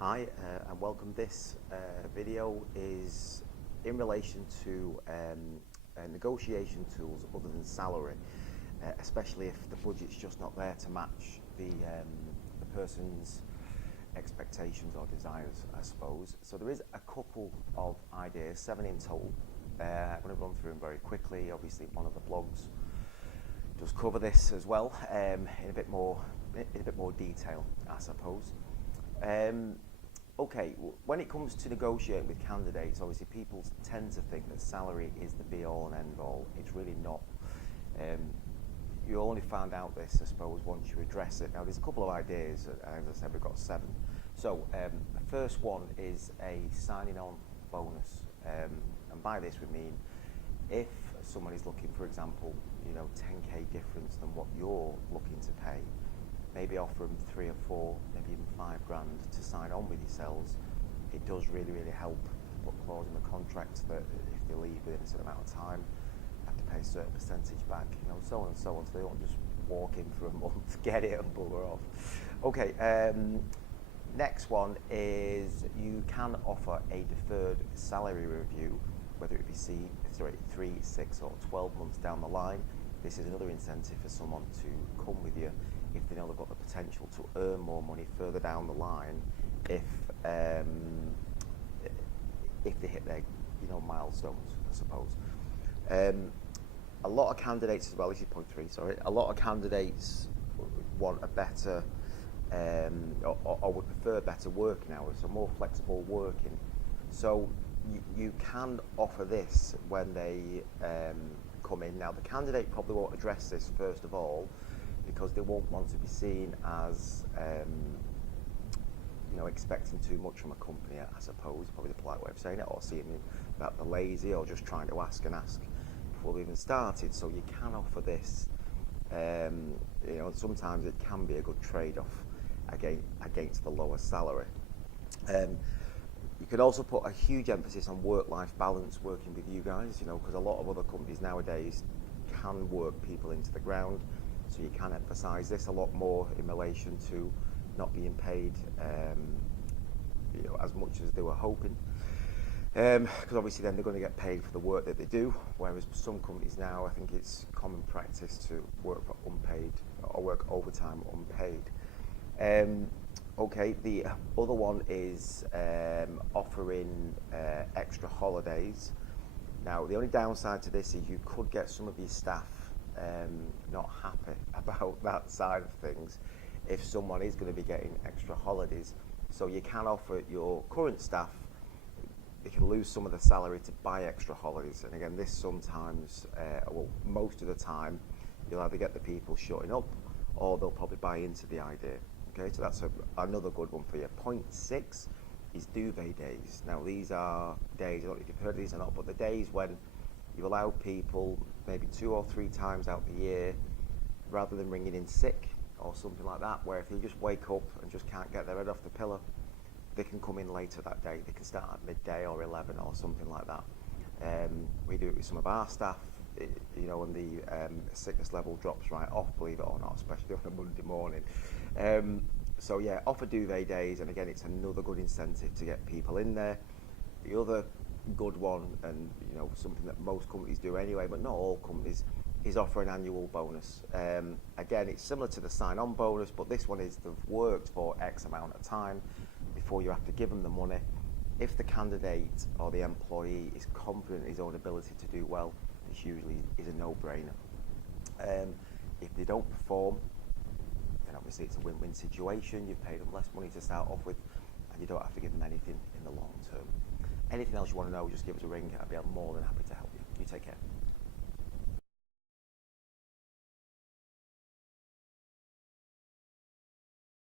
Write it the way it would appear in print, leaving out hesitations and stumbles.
Hi, and welcome. This video is in relation to negotiation tools other than salary, especially if the budget's just not there to match the person's expectations or desires, I suppose. So there is a couple of ideas, 7 in total. I'm going to run through them very quickly. Obviously, one of the blogs does cover this as well in a bit more detail, I suppose. Okay, when it comes to negotiating with candidates, obviously people tend to think that salary is the be-all and end-all. It's really not. You only find out this, I suppose, once you address it. Now, there's a couple of ideas, as I said, we've got 7. So, the first one is a signing-on bonus. And by this we mean, if someone is looking, for example, 10k difference than what you're looking to pay, maybe offer them 3 or 4, maybe even 5 grand to sign on with yourselves. It does really help. Put a clause in the contract that if they leave within a certain amount of time, have to pay a certain percentage back, so on and so on. So they don't just walk in for a month, get it and bugger off. Okay, next one is you can offer a deferred salary review, whether it be 3, 6 or 12 months down the line. This is another incentive for someone to come with you if they know they've got the potential to earn more money further down the line if they hit their milestones, I suppose. A lot of candidates as well, this is point 3, sorry, a lot of candidates want a better or would prefer better working hours, so more flexible working. So you can offer this when they come in. Now the candidate probably won't address this first of all, because they won't want to be seen as expecting too much from a company, I suppose, probably the polite way of saying it, or seeing that they're lazy or just trying to ask before they even started. So you can offer this, sometimes it can be a good trade-off against the lower salary. You could also put a huge emphasis on work-life balance working with you guys, because a lot of other companies nowadays can work people into the ground. So you can emphasise this a lot more in relation to not being paid as much as they were hoping. Because obviously then they're going to get paid for the work that they do, whereas some companies now, I think it's common practice to work for unpaid or work overtime unpaid. Okay, the other one is offering extra holidays. Now, the only downside to this is you could get some of your staff not happy about that side of things if someone is going to be getting extra holidays. So you can offer your current staff, they can lose some of the salary to buy extra holidays. And again, this sometimes, most of the time, you'll either get the people shutting up or they'll probably buy into the idea. Okay, so that's another good one for you. Point 6 is duvet days. Now these are days, I don't know if you've heard of these or not, but the days when you allow people maybe 2 or 3 times out the year, rather than ringing in sick or something like that, where if they just wake up and just can't get their head off the pillow, they can come in later that day. They can start at midday or 11 or something like that. We do it with some of our staff, when the sickness level drops right off, believe it or not, especially on a Monday morning. So yeah, offer duvet days, and again, it's another good incentive to get people in there. The other good one, and something that most companies do anyway, but not all companies, is offer an annual bonus. Again, it's similar to the sign-on bonus, but this one is they've worked for X amount of time before you have to give them the money. If the candidate or the employee is confident in his own ability to do well, this usually is a no-brainer. If they don't perform, then obviously it's a win-win situation. You've paid them less money to start off with, and you don't have to give them anything in the long term. Anything else you want to know, just give us a ring. I'll be more than happy to help you. You take care.